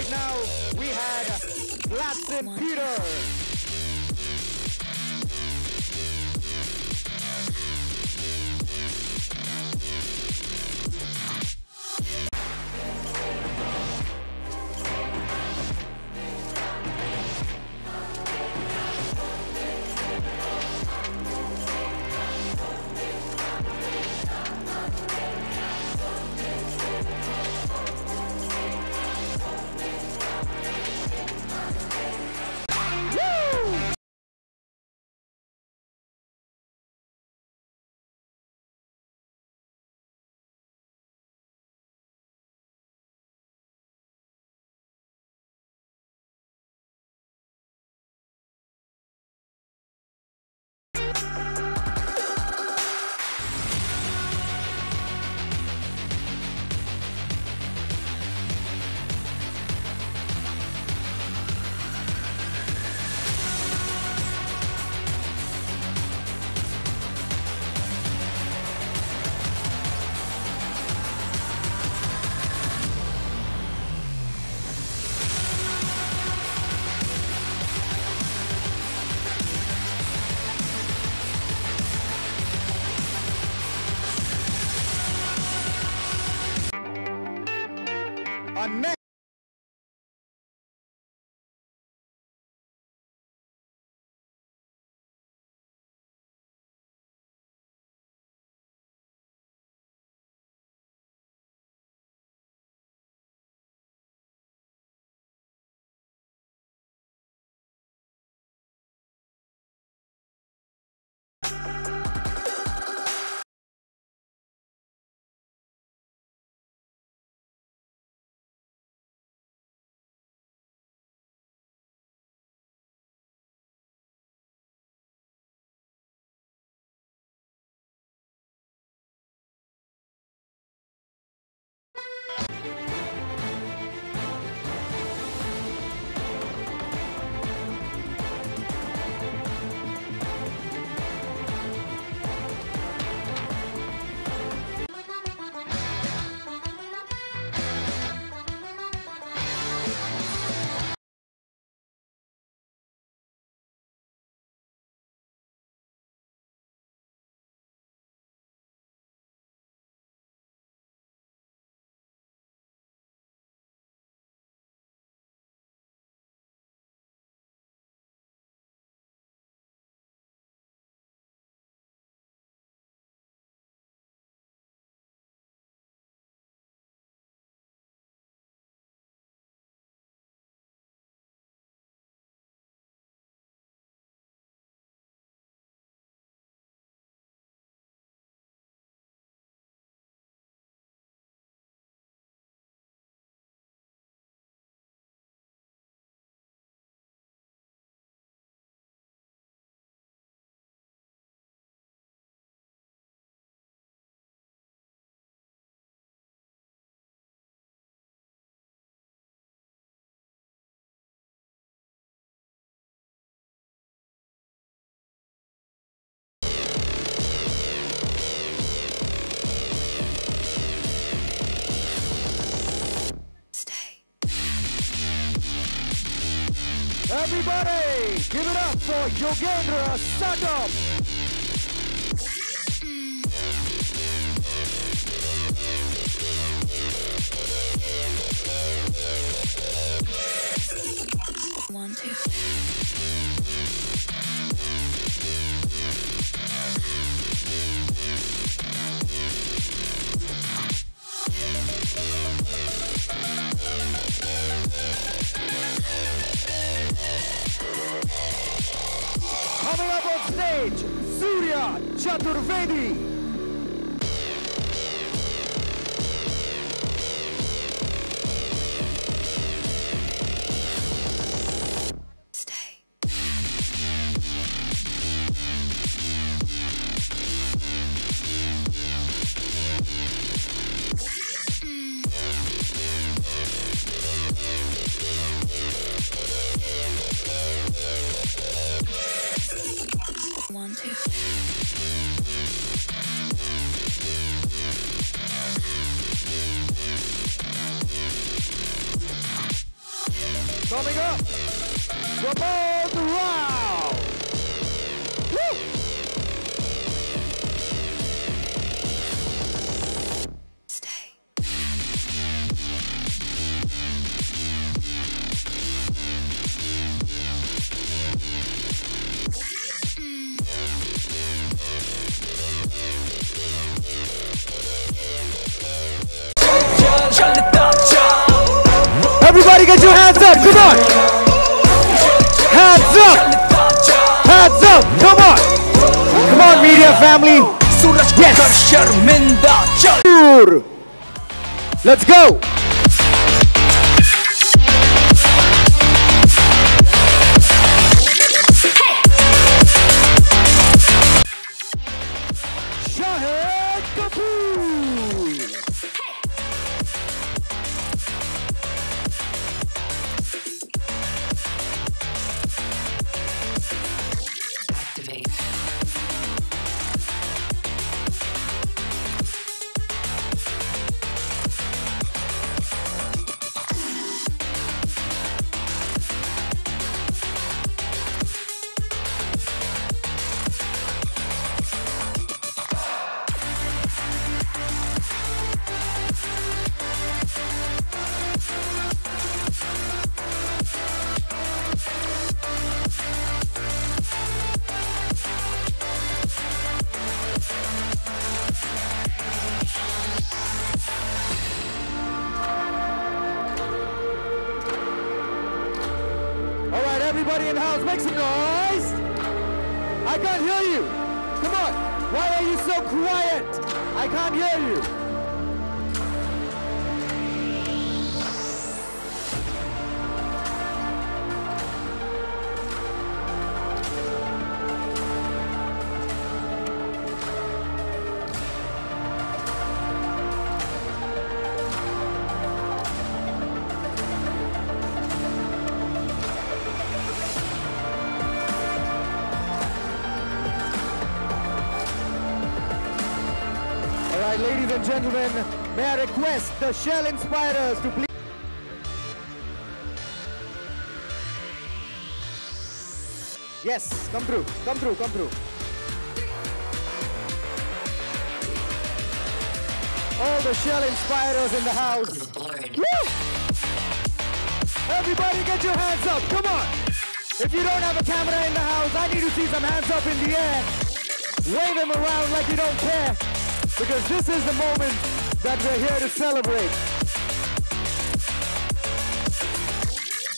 right now, we had Gladson Peter. Our next everybody, give it up for Yogendra Sadam. One, two. Coming up on stage, Surya Chaturvedi. One, two. Coming up, about the round. Woo! Stay. Everybody get your hands up, come on! Hands up! Hands up, come on! Come on, media family! Yes! Let's go! Shahid Kapoor! Everybody in the house, make some noise! I can't hear you! Come on! Why are you so quiet? I can't hear you! Alright, ladies and gentlemen, may I request the Shell Inspirers to please... Yes, come through, come through, come through. All the Shell Inspirers in the house. Woo! Everybody get your hands up, come on! If you don't have a camera in the house, I need to see some hands up in the air. Wave them around like you don't care. Because this is the moment that we're here to celebrate.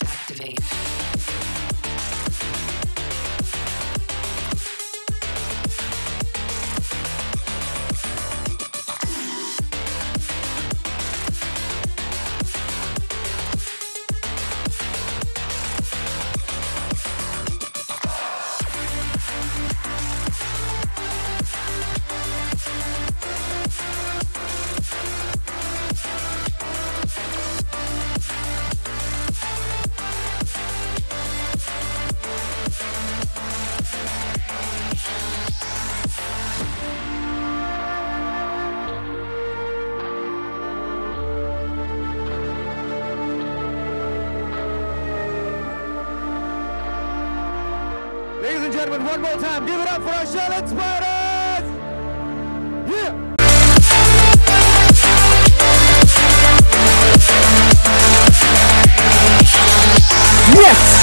Activate. Ladies and gentlemen, one more time, give it up for our Shell Inspirers! Yeah! Yes!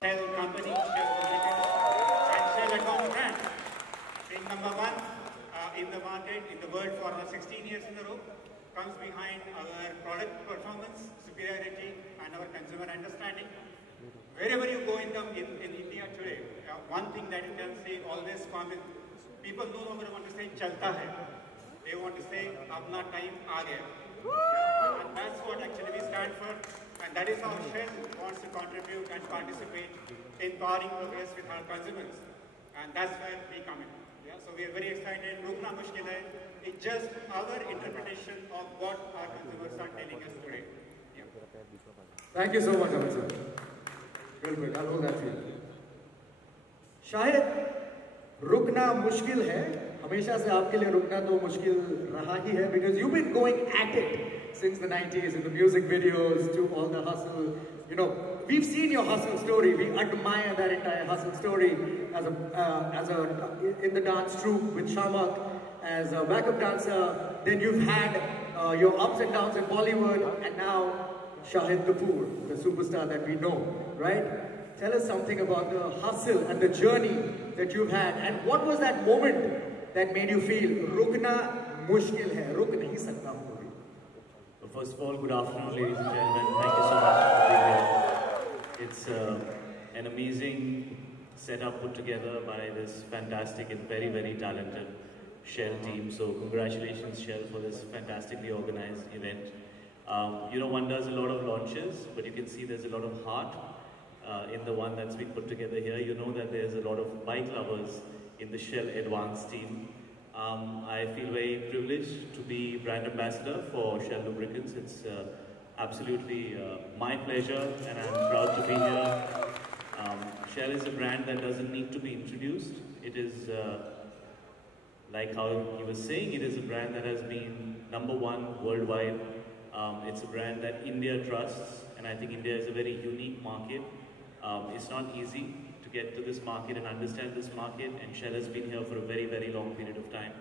Shell company, being number one in the market, in the world for 16 years in a row, comes behind our product performance, superiority, and our consumer understanding. Wherever you go in India today, one thing that you can see always common, people no longer want to say chalta hai. They want to say apna time aa gaya. And that's what actually we stand for. And that is how Shell wants to contribute and participate in powering progress with our consumers. And that's where we come in. Yeah, so we are very excited. RUKNA MUSHKIL hai. It's just our interpretation of what our consumers are telling us today. Yeah. Thank you so much, Ambessdor. Real quick, I'll hold that for you. Shahid, रुकना मुश्किल है. हमेशा से आपके लिए रुकना तो मुश्किल रहा ही है, because you've been going at it since the 90s in the music videos to all the hustle. You know, we've seen your hustle story. We admire that entire hustle story as a in the dance troupe with Shamak as a backup dancer. Then you've had your ups and downs in Bollywood, and now Shahid Kapoor, the superstar that we know, right? Tell us something about the hustle and the journey that you've had, and what was that moment that made you feel रुकना मुश्किल है, रुक नहीं सकता हूँ अभी? First of all, good afternoon, ladies and gentlemen. Thank you so much for being here. It's an amazing setup put together by this fantastic and very, very talented Shell team. So congratulations, Shell, for this fantastically organized event. You know, one does a lot of launches, but you can see there's a lot of heart in the one that's been put together here. You know that there's a lot of bike lovers in the Shell Advanced team. I feel very privileged to be brand ambassador for Shell Lubricants. It's absolutely my pleasure, and I'm proud to be here. Shell is a brand that doesn't need to be introduced. It is, like how you were saying, it is a brand that has been #1 worldwide. It's a brand that India trusts, and I think India is a very unique market. It's not easy to get to this market and understand this market, and Shell has been here for a very, very long period of time.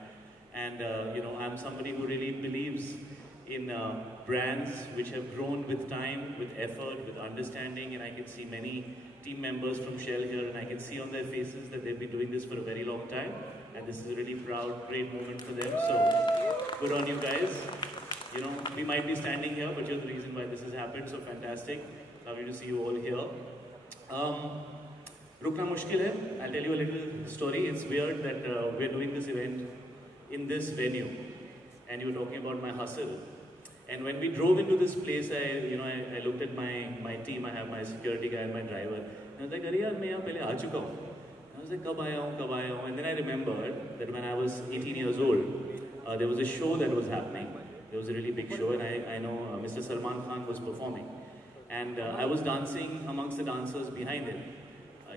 And you know, I'm somebody who really believes in brands which have grown with time, with effort, with understanding, and I can see many team members from Shell here, and I can see on their faces that they've been doing this for a very long time, and this is a really proud, great moment for them. So good on you guys. You know, we might be standing here, but you're the reason why this has happened, so fantastic. Lovely to see you all here. रुकना मुश्किल है. I'll tell you a little story. It's weird that we're doing this event in this venue, and you were talking about my hustle. And when we drove into this place, I looked at my team. I have my security guy and my driver. And I was like, "अरे यार, मैं यहाँ पहले आ चुका हूँ." I was like, "कब आया हूँ?" And then I remembered that when I was 18 years old, there was a show that was happening. There was a really big show, and I know Mr. Salman Khan was performing, and I was dancing amongst the dancers behind him.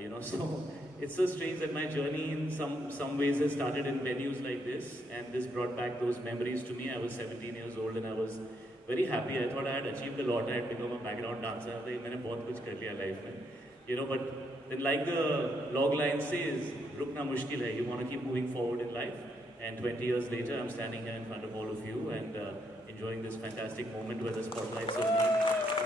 You know, so it's so strange that my journey in some ways has started in venues like this, and this brought back those memories to me. I was 17 years old and I was very happy. I thought I had achieved a lot. I had become a background dancer. I thought, मैंने बहुत कुछ कर लिया life में. You know, but then like the log line says, रुकना मुश्किल है. You want to keep moving forward in life. And 20 years later, I'm standing here in front of all of you and enjoying this fantastic moment where the spotlight's on me.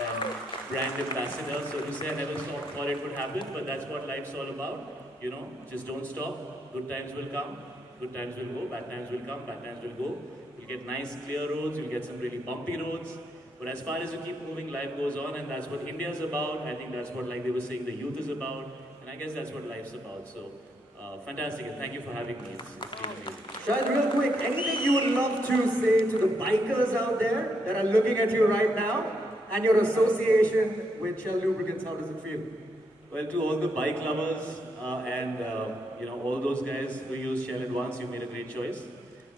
And brand ambassador, so to say, I never thought it would happen, but that's what life's all about. You know, just don't stop. Good times will come, good times will go, bad times will come, bad times will go. You'll get nice clear roads, you'll get some really bumpy roads. But as far as you keep moving, life goes on, and that's what India's about. I think that's what, like they were saying, the youth is about. And I guess that's what life's about. So, fantastic, and thank you for having me. It's been amazing. Shahid, real quick, anything you would love to say to the bikers out there that are looking at you right now, and your association with Shell Lubricants, how does it feel? Well, to all the bike lovers and you know, all those guys who use Shell Advance, you made a great choice.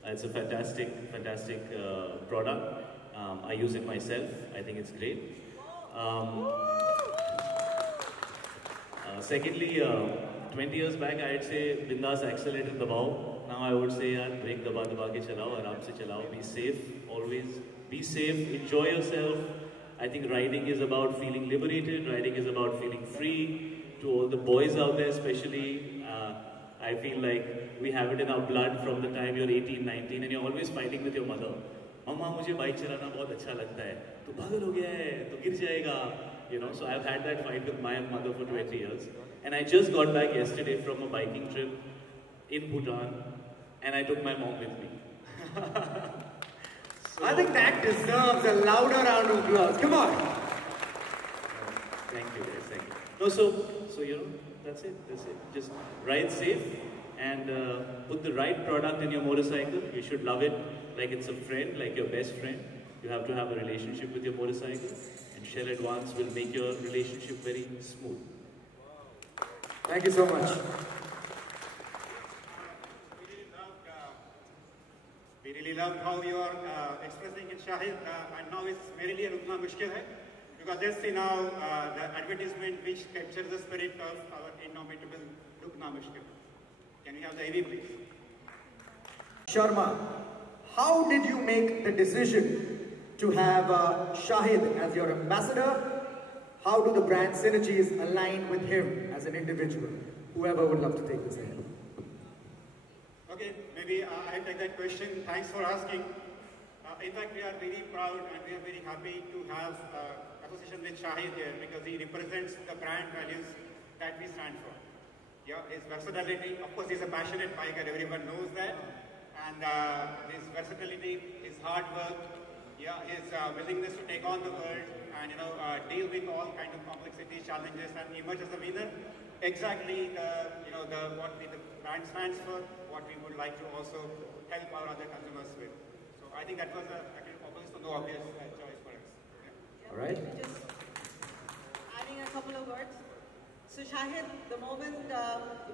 It's a fantastic, fantastic product. I use it myself. I think it's great. Secondly, 20 years back, I'd say bindas accelerator dabao. Now I would say yaar, brake daba ke chalao, aaram se chalao. Be safe, always. Be safe, enjoy yourself. I think riding is about feeling liberated. Riding is about feeling free. To all the boys out there especially, I feel like we have it in our blood from the time you're 18, 19, and you're always fighting with your mother. Mama, मुझे bike चलाना बहुत अच्छा लगता है. तू पागल हो गया है, तू गिर जाएगा. You know, so I've had that fight with my mother for 20 years. And I just got back yesterday from a biking trip in Bhutan, and I took my mom with me. So, I think that deserves a louder round of applause. Come on. Thank you, guys. Thank you. No, so you know, that's it. That's it. Just ride safe and put the right product in your motorcycle. You should love it like it's a friend, like your best friend. You have to have a relationship with your motorcycle, and Shell Advance will make your relationship very smooth. Thank you so much. We really loved how you are expressing it, Shahid, and now it's merely रुकना मुश्किल है, because let's see now the advertisement which captures the spirit of our indomitable RUKNA MUSHKIL. Can we have the AV please? Sharma, how did you make the decision to have Shahid as your ambassador? How do the brand synergies align with him as an individual? Whoever would love to take this ahead. Okay, maybe I'll take that question. Thanks for asking. In fact, we are very proud and we are very happy to have association with Shahid here because he represents the brand values that we stand for. Yeah, his versatility, of course he's a passionate biker, everyone knows that. And his versatility, his hard work, yeah, his willingness to take on the world and deal with all kind of complexities, challenges and emerge as a winner. Exactly, what the brand stands for, what we would like to also help our other consumers with. So I think that was obvious choice for us. Yeah. All right. Just adding a couple of words. So Shahid, the moment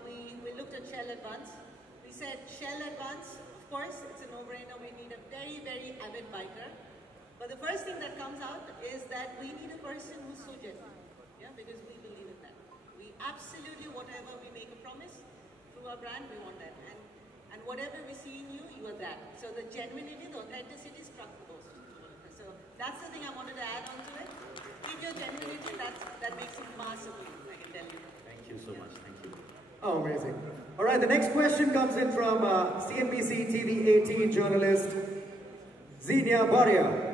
we looked at Shell Advance, we said Shell Advance, of course, it's a no-brainer. We need a very, very avid biker. But the first thing that comes out is that we need a person who's so genuine, yeah, because we believe in that. We absolutely, whatever we make a promise through our brand, we want that. And whatever we see in you, you are that. So the genuinity, the authenticity struck the most to all of us. So that's the thing I wanted to add on to it. Keep your genuinity, that makes it massively, I can tell you. Thank you so much. Thank you. Oh, amazing. All right, the next question comes in from CNBC TV 18 journalist Xenia Baria.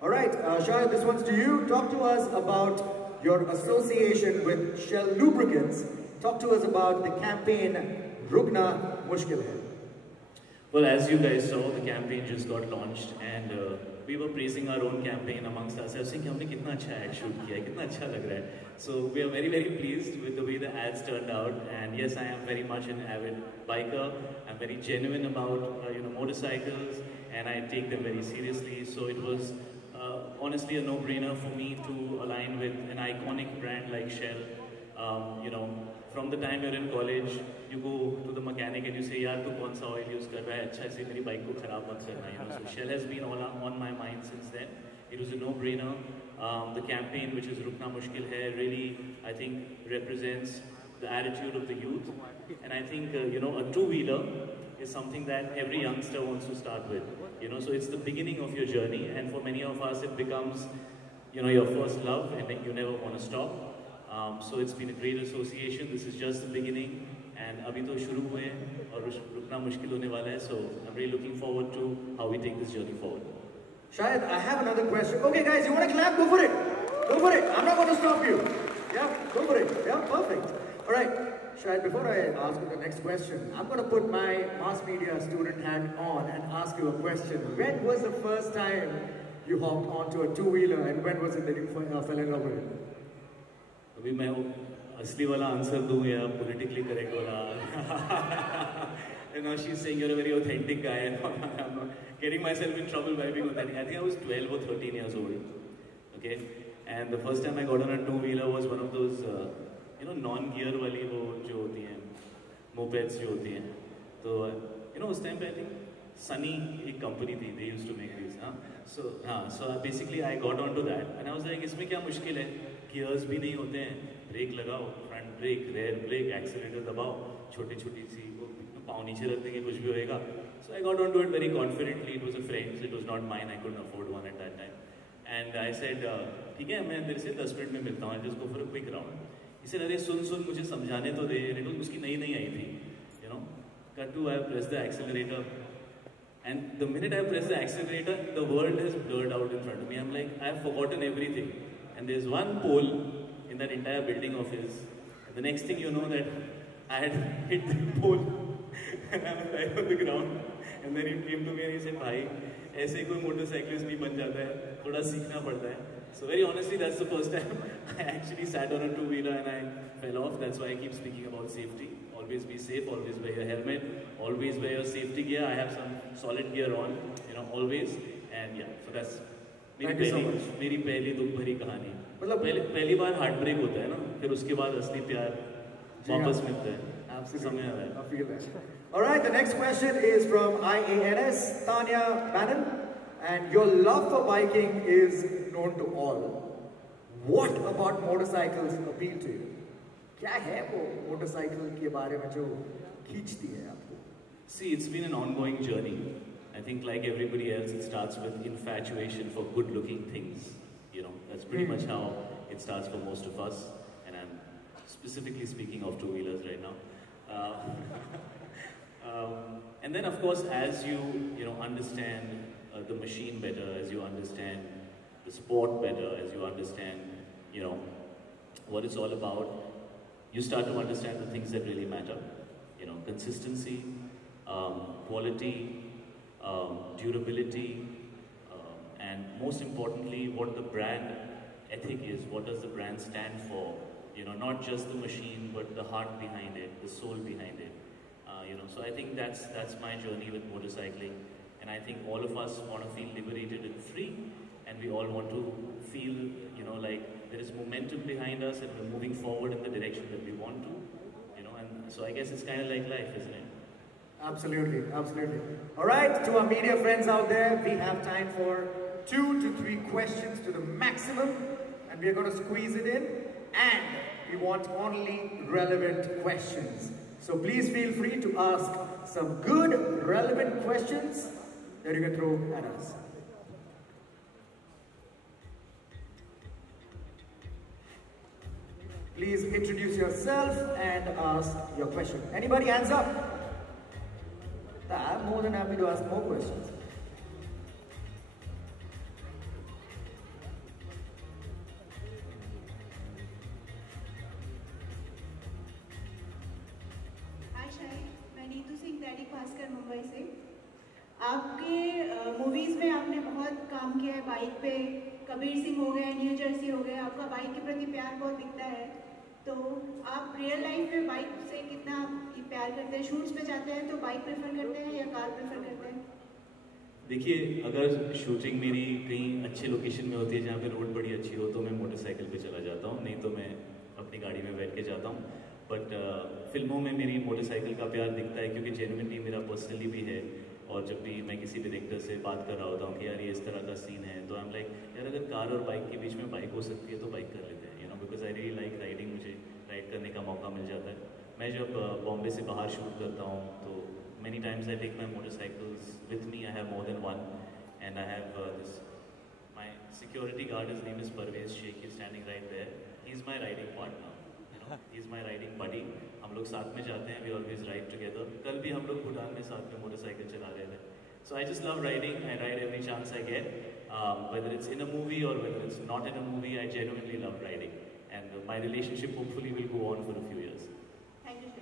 All right, Shahid, this one's to you. Talk to us about your association with Shell Lubricants. Talk to us about the campaign RUKNA MUSHKIL Hai. Well, as you guys saw, the campaign just got launched and we were praising our own campaign amongst ourselves, saying हमने कितना अच्छा ad shoot किया है, कितना अच्छा लग रहा है. So we are very, very pleased with the way the ads turned out. And yes, I am very much an avid biker. I'm very genuine about motorcycles, and I take them very seriously. So it was honestly a no-brainer for me to align with an iconic brand like Shell. From the time you're in college, you go to the mechanic and you say, yaar, tu kaun sa oil use kar raha hai? Achha se meri bike ko kharab mat karna. So Shell has been all on my mind since then. It was a no-brainer. The campaign, which is RUKNA MUSHKIL Hai, really, I think, represents the attitude of the youth. And I think, a two-wheeler is something that every youngster wants to start with. So it's the beginning of your journey, and for many of us, it becomes, your first love, and then you never want to stop. So it's been a great association. This is just the beginning, and abhi to shuru hue aur RUKNA MUSHKIL hone wala hai. So I'm really looking forward to how we take this journey forward. Shahid, I have another question. Okay, guys, you want to clap? Go for it. Go for it. I'm not going to stop you. Yeah, go for it. Yeah, perfect. All right, Shahid, before I ask you the next question, I'm going to put my mass media student hat on and ask you a question. When was the first time you hopped onto a two-wheeler, and when was it that you fell in love with it? अभी मैं असली वाला answer दूँ या politically correct वाला? And now she's saying you're a very authentic guy, and I'm getting myself in trouble by being authentic. I think I was 12 or 13 years old, okay? And the first time I got on a two-wheeler was one of those, non-gear वाली वो जो होती हैं, mopeds जो होती हैं. तो, उस time पे I think Sunny एक company थी, they used to make these, So basically I got onto that, and I was like, इसमें क्या मुश्किल है? Gears भी नहीं होते हैं, brake लगाओ, front brake, rear brake, accelerator दबाओ, छोटी-छोटी सी पाँव नीचे रख देंगे कुछ भी होएगा. So I got onto it very confidently. It was a friend's, it was not mine. I couldn't afford one at that time. And I said, ठीक है, मैं तेरे से 10 मिनट में मिलता हूँ. I'll just go for a quick round. He said, अरे सुन मुझे समझाने तो दे. And it was उसकी नई आई थी, Cut to, I pressed the accelerator. And the minute I pressed the accelerator, the world has blurred out in front of me. I'm like, I've forgotten everything. And there's one pole in that entire building of his. And the next thing you know that I had hit the pole. And I was right on the ground. And then he came to me and he said, भाई, ऐसे कोई motorcyclist नहीं बन जाता है, थोड़ा सीखना पड़ता है. So very honestly, that's the first time I actually sat on a two-wheeler and I fell off. That's why I keep speaking about safety. Always be safe, always wear your helmet, always wear your safety gear. I have some solid gear on, always. And yeah, so that's मेरी पहली दुख भरी कहानी. मतलब पहली बार heart break होता है ना, फिर उसके बाद असली प्यार वापस मिलता है. समय आता है. I feel that. All right, the next question is from IANS, Tanya Bannon. And your love for biking is known to all. what about motorcycles appeal to you? क्या है वो motorcycle के बारे में जो खींचती है आपको? See, it's been an ongoing journey. I think like everybody else, it starts with infatuation for good-looking things. You know, that's pretty much how it starts for most of us. And I'm specifically speaking of two-wheelers right now. And then, of course, as you understand the machine better, as you understand the sport better, as you understand, what it's all about, you start to understand the things that really matter. Consistency, quality, durability, and most importantly, what the brand ethic is. What does the brand stand for? Not just the machine, but the heart behind it, the soul behind it. So I think that's my journey with motorcycling, and I think all of us want to feel liberated and free, and we all want to feel, like there is momentum behind us, and we're moving forward in the direction that we want to, and so I guess it's kind of like life, isn't it? Absolutely, absolutely. All right, to our media friends out there, we have time for 2 to 3 questions to the maximum, and we're going to squeeze it in, and we want only relevant questions. So please feel free to ask some good, relevant questions that you can throw at us. Please introduce yourself and ask your question. Anybody, hands up? I'm more than happy to ask more questions. Mumbai से आपके movies में आपने बहुत काम किया है bike पे कबीर सिंह हो गए न्यू जर्सी हो गए आपका बाइक के प्रति प्यार बहुत दिखता है तो आप रियल लाइफ में बाइक से कितना प्यार करते हैं शूट्स पे जाते हैं तो बाइक प्रेफर करते हैं या कार प्रेफर करते हैं देखिए अगर शूटिंग मेरी कहीं अच्छे लोकेशन में होती है जहाँ पे रोड बड़ी अच्छी हो तो मैं मोटरसाइकिल पे चला जाता हूँ नहीं तो मैं अपनी गाड़ी में बैठ के जाता हूँ बट फिल्मों में मेरी मोटरसाइकिल का प्यार दिखता है क्योंकि जेन्युइनली मेरा पर्सनली भी है और जब भी मैं किसी डायरेक्टर से बात कर रहा होता हूँ कि यार ये इस तरह का सीन है तो आई एम लाइक यार अगर कार और बाइक के बीच में बाइक हो सकती है तो बाइक कर लेते हैं because I really like riding मुझे राइड करने का मौका मिल जाता है मैं जब बॉम्बे से बाहर शूट करता हूँ तो many times I take my motorcycles with me. I have more than one, and I have my security guard. His name is Parvez Sheikh. He's standing right there. He's my riding partner. He's my riding buddy. हम लोग साथ में जाते हैं. We always ride together. कल भी हम लोग भूटान में साथ में मोटरसाइकिल चला रहे थे. So I just love riding. I ride every chance I get. Whether it's in a movie or whether it's not in a movie, I genuinely love riding. And my relationship hopefully will go on for a few years. Thank you.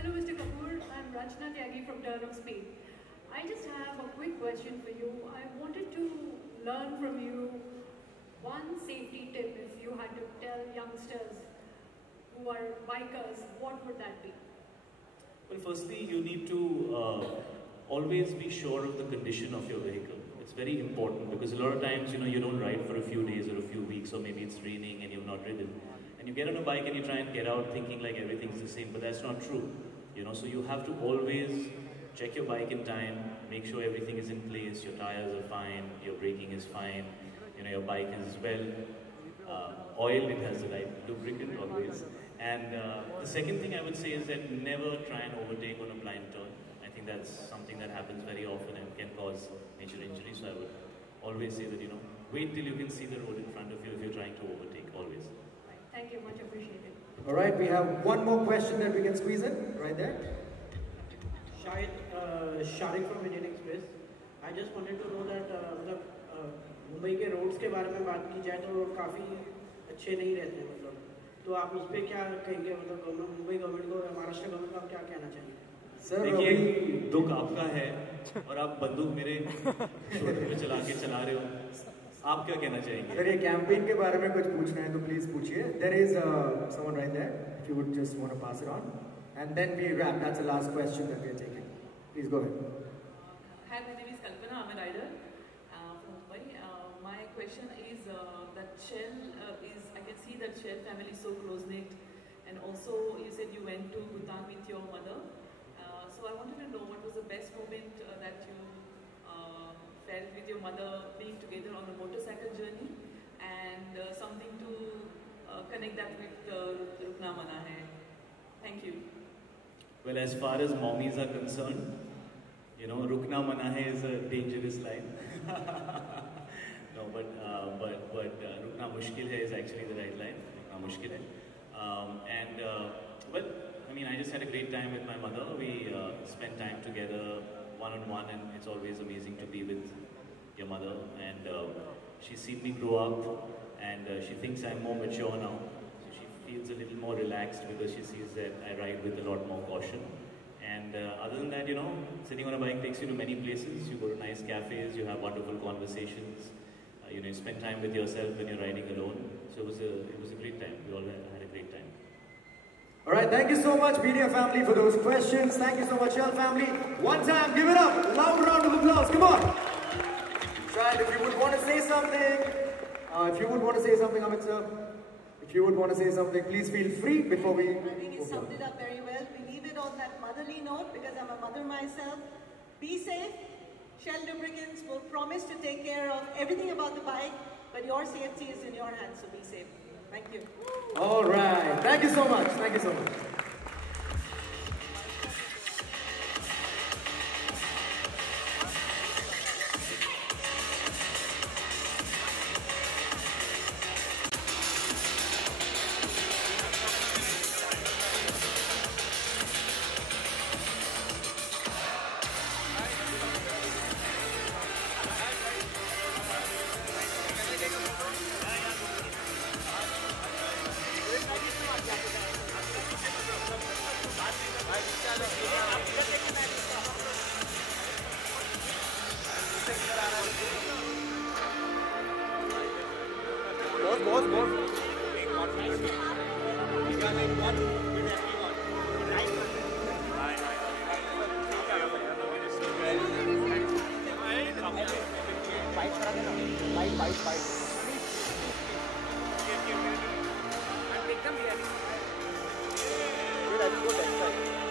Hello, Mr. Kapoor. I'm Rachna Tyagi from Turn of Speed. I just have a quick question for you. I wanted to learn from you one safety tip. If you had to tell youngsters who are bikers, what would that be? Well, firstly, you need to always be sure of the condition of your vehicle. It's very important because a lot of times, you don't ride for a few days or a few weeks, or maybe it's raining and you've not ridden. And you get on a bike and you try and get out thinking like everything's the same, but that's not true. So you have to always check your bike in time, make sure everything is in place, your tires are fine, your braking is fine, your bike is well oiled, it has the right lubricant always. And the second thing I would say is that never try and overtake on a blind turn. I think that's something that happens very often and can cause major injury. So I would always say that, wait till you can see the road in front of you if you're trying to overtake, always. Right. Thank you, much appreciated. All right, we have one more question that we can squeeze in, right there. Shahid from Indian Express. I just wanted to know that Mumbai के roads के बारे में बात की जाए तो काफ़ी अच्छे नहीं रहते हैं तो आप उस पर क्या कहेंगे मुंबई गवर्नमेंट को महाराष्ट्र गवर्नमेंट को आप क्या कहना चाहिए सर देखिए दुख आपका है और आप बंदूक मेरे शोल्डर पे चला रहे हो आप क्या कहना चाहेंगे सर ये कैंपेन के बारे में कुछ पूछना है तो प्लीज पूछिए there is someone right there if you would just want to pass it on and then we wrap that's the last question that we are taking please go ahead Hi, my name is Kalpana. I'm a rider from Mumbai. My question is that Shell I can see that Shell family is so close-knit And also, you said you went to Bhutan with your mother. So I wanted to know what was the best moment that you felt with your mother being together on a motorcycle journey, and something to connect that with Rukna Mana Hai. Thank you. Well, as far as mommies are concerned, you know, Rukna Mana Hai is a dangerous line. No, but Rukna Mushkil Hai is actually the right line. Rukna Mushkil Hai. Well, I mean, I just had a great time with my mother. We spent time together one-on-one, and it's always amazing to be with your mother. And she's seen me grow up, and she thinks I'm more mature now. So she feels a little more relaxed because she sees that I ride with a lot more caution. And other than that, you know, sitting on a bike takes you to many places. You go to nice cafes, you have wonderful conversations. You know, you spend time with yourself when you're riding alone. So it was a great time. We all had a great time. All right, thank you so much, media family, for those questions. Thank you so much, Shell family. One time, give it up. A loud round of applause. Come on. Shahid, if you would want to say something, Amit sir, if you would want to say something, please feel free before we... I think he summed it up very well. We leave it on that motherly note because I'm a mother myself. Be safe. Shell Lubricants will promise to take care of everything about the bike, but your safety is in your hands, so be safe. Thank you. All right. Thank you so much. Thank you so much. Wait, I will go that side.